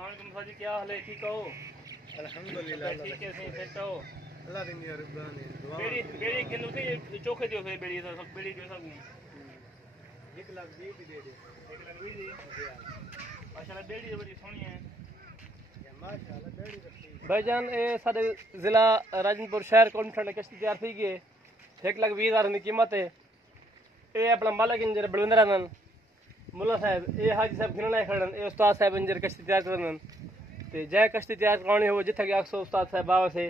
अस्सलाम वालेकुम साजी, क्या हाल है? ठीक हो? अल्हम्दुलिल्लाह ठीक है, सही सेट हो? अल्लाह दी मेहरबानी दुआ बेड़ी किलो से चोखे दियो फिर बेड़ी सब बेड़ी दियो सब 1,20,000 भी दे दे 1,20,000 दी। माशाल्लाह बेड़ी बड़ी सोहनी है माशाल्लाह बेड़ी रखी भाईजान ये साडे जिला राजनपुर शहर कॉन्फ्रेंस किश्ती तैयार थी गई 1,20,000 की कीमत है। ये अपना मालिक इंजर बलविंदर आनंद मुल्ला साहब ये हाजी साहब खिलना खड़न ये उस्ताद साहब इंजर किश्ती तैयार करन ते जय किश्ती तैयार करनी हो जिथे के 100 उस्ताद साहब बाबा से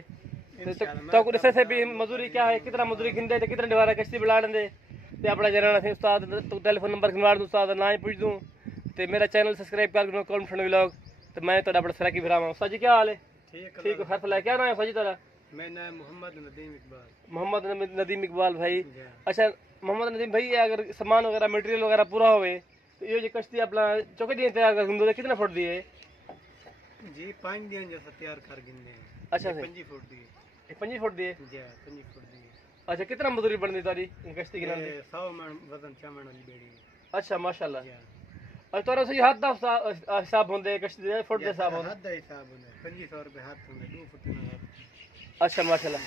तो कुछ से भी मजदूरी क्या है कितना मजदूरी गिनदे ते कितना डिवारा किश्ती बुला लेंदे ते अपना जरा से उस्ताद तो टेलीफोन नंबर खिलवा दूं उस्ताद ना ही पूछ दूं ते मेरा चैनल सब्सक्राइब कर दो कॉन्फ्रेंस व्लॉग तो मैं तो अपना सराकी फिरावा उस्ताद जी क्या हाल है? ठीक है खैर क्या नाम है फजी तेरा? मैं नाम मोहम्मद नदीम इकबाल मोहम्मद नदीम इकबाल भाई। अच्छा मोहम्मद नदीम भाई अगर सामान वगैरह मटेरियल वगैरह पूरा होवे तो ये जो कश्ती अपना चौके दी तैयार कर दूं कितना फुट दी है जी 5 दिन जैसा तैयार कर गिनदे हैं। अच्छा 5 फुट दी 5 फुट दी है। जी 5 फुट दी अच्छा कितना मजदूरी बनती तारी कश्ती की नाम 100 मन वजन चामन वाली बेड़ी अच्छा माशाल्लाह। और तोरा से हाथ दा हिसाब होंदे कश्ती दे फुट दे हिसाब होंदे हाथ दा हिसाब होंदा 2500 रुपए हाथ होंदा 2 फुट ना हाथ। अच्छा माशाल्लाह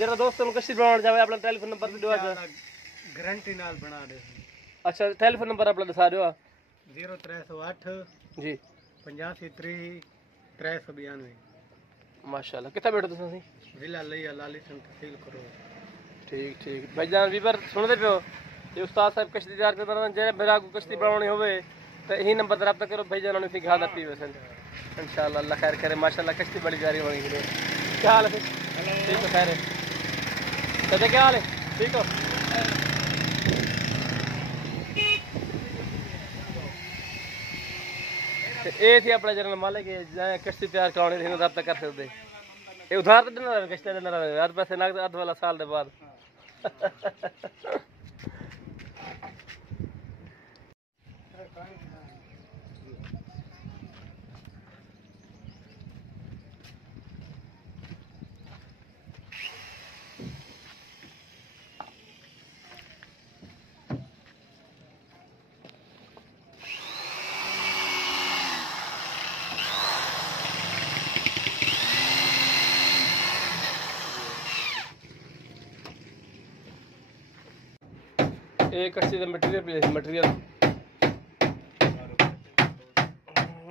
जरा दोस्तों को कश्ती बनाना चाहे अपना टेलीफोन नंबर दे दो गारंटी नाल बना दे। अच्छा टेलीफोन नंबर अपना दसा दो 0308 जी 85 392 माशाल्लाह कितना बैठो तुम जिला लिया लाली संग तहसील करो। ठीक ठीक भाईजान वीवर सुनते पियो ये उस्ताद साहब कश्ती तैयार करते जे मेरा को कश्ती बनानी होवे तो यही नंबर पर रब्ता करो भाईजान उन्हें सिखा देती वैसे इंशाल्लाह अल्लाह खैर करे माशाल्लाह कश्ती बड़ी जारी होगी। क्या हाल है? ठीक है खैर है दादा क्या हाल है? ठीक हो? ये थी अपना जनरल मालिक कश्ती तैयार कराने थी रब्ता कर सकते ये उधार तो देना कश्ती देना यार पैसे नगद अध वाला साल के बाद एक कश्ती का मटेरियल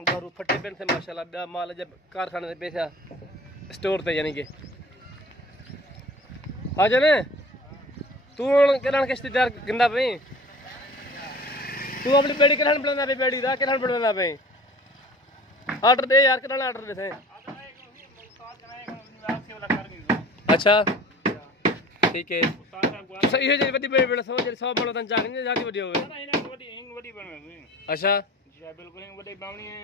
बारू फटे पेन से माशाल्लाह बया माल जब कारखाने से पैसा स्टोर थे यानी कि हाँ जने तू किरण कश्ती तैयार गिंदा पई तू अपनी बेड़ी किरण बनाना पे बेड़ी दा किरण बनाना पे ऑर्डर दे यार किरण ऑर्डर दे थे। अच्छा ठीक है सही है जी बड़ी बड़ी सो जे 100 बनो तन जागे जाके बड़ी होवे बड़ी बने अच्छा जी बिल्कुल बड़ी बावनी है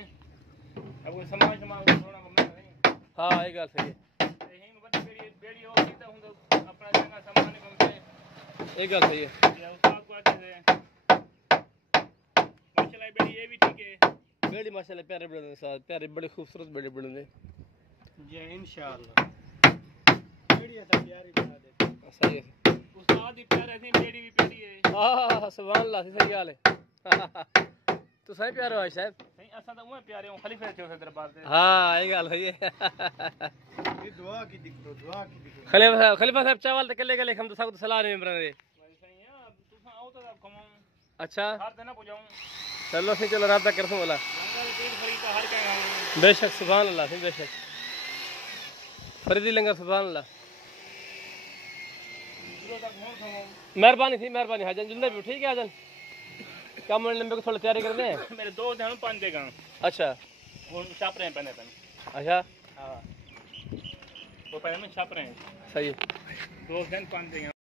अब कोई समाज थोड़ा कम नहीं। हां ये गल सही है यही बड़ी बेड़ी होगी तो हम अपना जगह सामान कम से ये गल सही है या उस्ताद को अच्छे से माशाल्लाह बेड़ी ये भी ठीक है बेड़ी माशाल्लाह प्यारे बड़े साथ प्यारे बड़े खूबसूरत बेड़ी बड़े जी इंशाल्लाह बेड़ी ऐसा प्यारी बना दे सही है उस्ताद भी प्यारे थे बेड़ी भी प्यारी है हां सुभान अल्लाह सही हाल है तो सही प्यारे हो साहब सही असा तो वो प्यारे हूं खलीफा थे उस दरबार से हां ये गल है ये दुआ की दिक्कत खलीफा साहब चावल तो कले हम तो सब सलाह नहीं बना दे सही है अब तू आओ तो अब कमाऊं अच्छा हर दिन पहुंचाऊं चलो फिर चलो रात कर दूं वाला लंगर पेट फरीद का हर कहीं बेशक सुभान अल्लाह फिर बेशक फरीदी लंगर सुभान अल्लाह मेहरबानी थी मेहरबानी हाजन जुल्ले भी ठीक है हाजन क्या मन लंबे को थोड़ा तैयारी करने हैं मेरे दो ध्यान पान देगा अच्छा वो छाप रहे हैं पहने अच्छा हाँ वो पहले में छाप रहे हैं सही है दो ध्यान पान देगा